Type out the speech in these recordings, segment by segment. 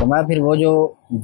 فرمایا پھر وہ جو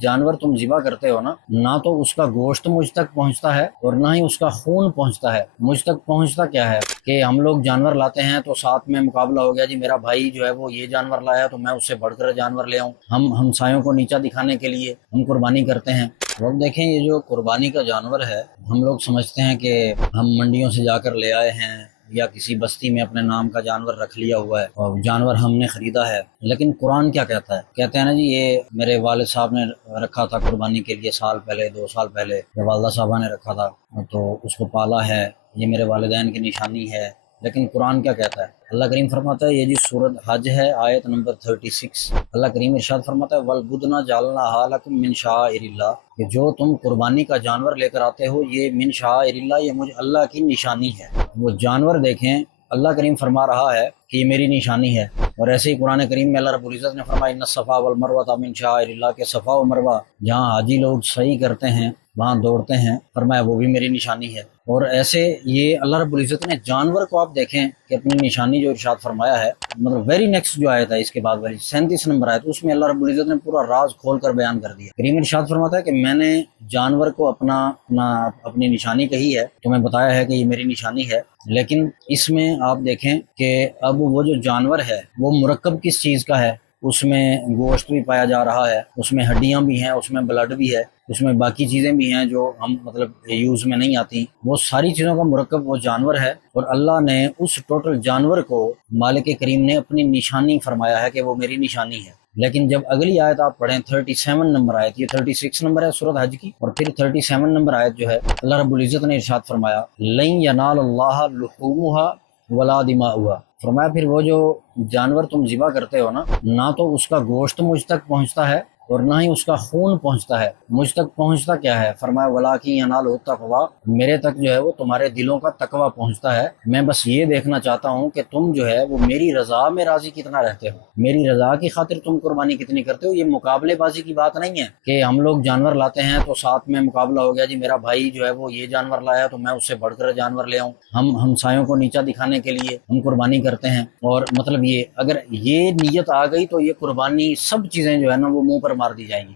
جانور تم ذبح کرتے ہو نا، نہ تو اس کا گوشت مجھ تک پہنچتا ہے اور نہ ہی اس کا خون پہنچتا ہے۔ مجھ تک پہنچتا کیا ہے کہ ہم لوگ جانور لاتے ہیں تو ساتھ میں مقابلہ ہو گیا، جی میرا بھائی جو ہے وہ یہ جانور لایا تو میں اس سے بڑھ کر جانور لے آؤں، ہم ہمسایوں کو نیچا دکھانے کے لیے ہم قربانی کرتے ہیں۔ لوگ دیکھیں یہ جو قربانی کا جانور ہے، ہم لوگ سمجھتے ہیں کہ ہم منڈیوں سے جا کر لے آئے ہیں یا کسی بستی میں اپنے نام کا جانور رکھ لیا ہوا ہے اور جانور ہم نے خریدا ہے، لیکن قرآن کیا کہتا ہے؟ کہتے ہیں نا جی یہ میرے والد صاحب نے رکھا تھا قربانی کے لیے سال پہلے 2 سال پہلے، یا والدہ صاحبہ نے رکھا تھا تو اس کو پالا ہے، یہ میرے والدین کی نشانی ہے۔ لیکن قرآن کیا کہتا ہے؟ اللہ کریم فرماتا ہے، یہ جی سورۃ حج ہے آیت نمبر 36، اللہ کریم ارشاد فرماتا ہے وَالْبُدْنَ جَعَلْنَاهَا لَكُم مِّن شَعَائِرِ اللَّهِ، کہ جو تم قربانی کا جانور لے کر آتے ہو یہ من شعائر اللہ، یہ مجھ اللہ کی نشانی ہے۔ وہ جانور دیکھیں، اللہ کریم فرما رہا ہے کہ یہ میری نشانی ہے، اور ایسے ہی قرآن کریم میں اللہ رب العزت نے فرمایا ان الصفا والمروہ من شعائر اللہ، کہ صفا و مروہ جہاں حاجی لوگ سعی کرتے ہیں وہاں دوڑتے ہیں، فرمایا وہ بھی میری نشانی ہے۔ اور ایسے یہ اللہ رب العزت نے جانور کو آپ دیکھیں کہ اپنی نشانی جو ارشاد فرمایا ہے، مطلب ویری نیکسٹ جو آیت ہے اس کے بعد والی 37 نمبر آیت، اس میں اللہ رب العزت نے پورا راز کھول کر بیان کر دیا۔ کریم ارشاد فرماتا ہے کہ میں نے جانور کو اپنی نشانی کہی ہے، تمہیں بتایا ہے کہ یہ میری نشانی ہے، لیکن اس میں آپ دیکھیں کہ اب وہ جو جانور ہے وہ مرکب کس چیز کا ہے؟ اس میں گوشت بھی پایا جا رہا ہے، اس میں ہڈیاں بھی ہیں، اس میں بلڈ بھی ہے، اس میں باقی چیزیں بھی ہیں جو ہم مطلب یوز میں نہیں آتی، وہ ساری چیزوں کا مرکب وہ جانور ہے، اور اللہ نے اس ٹوٹل جانور کو مالک کریم نے اپنی نشانی فرمایا ہے کہ وہ میری نشانی ہے۔ لیکن جب اگلی آیت آپ پڑھیں 37 نمبر آیت، یہ 36 نمبر ہے سورۃ حج کی، اور پھر 37 نمبر آیت جو ہے اللہ رب العزت نے ارشاد فرمایا لن ینال اللہ لحومها ولا دماؤها، فرمایا پھر وہ جو جانور تم ذبح کرتے ہو نا، نہ تو اس کا گوشت مجھ تک پہنچتا ہے اور نہ ہی اس کا خون پہنچتا ہے۔ مجھ تک پہنچتا کیا ہے؟ فرمایا وَلَٰكِن يَنَالُهُ التَّقْوَىٰ، میرے تک جو ہے وہ تمہارے دلوں کا تقویٰ پہنچتا ہے۔ میں بس یہ دیکھنا چاہتا ہوں کہ تم جو ہے وہ میری رضا میں راضی کتنا رہتے ہو، میری رضا کی خاطر تم قربانی کتنی کرتے ہو۔ یہ مقابلے بازی کی بات نہیں ہے کہ ہم لوگ جانور لاتے ہیں تو ساتھ میں مقابلہ ہو گیا، جی میرا بھائی جو ہے وہ یہ جانور لایا تو میں اس سے بڑھ کر جانور لے آؤں، ہم ہمسایوں کو نیچا دکھانے کے لیے ہم قربانی کرتے ہیں۔ اور مطلب یہ اگر یہ نیت آ گئی تو یہ قربانی سب چیزیں جو ہے نا وہ منہ پر مار دی جائیں گی،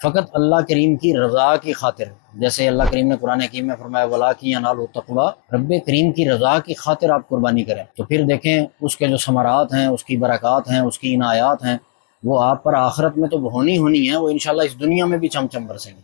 فقط اللہ کریم کی رضا کی خاطر۔ جیسے اللہ کریم نے قرآن حکیم میں فرمایا وَلَٰكِن يَنَالُهُ التَّقْوَىٰ، رب کریم کی رضا کی خاطر آپ قربانی کریں، تو پھر دیکھیں اس کے جو ثمرات ہیں، اس کی برکات ہیں، اس کی عنایات ہیں، وہ آپ پر آخرت میں تو ہونی ہے، وہ انشاءاللہ اس دنیا میں بھی چم چم برسیں گے۔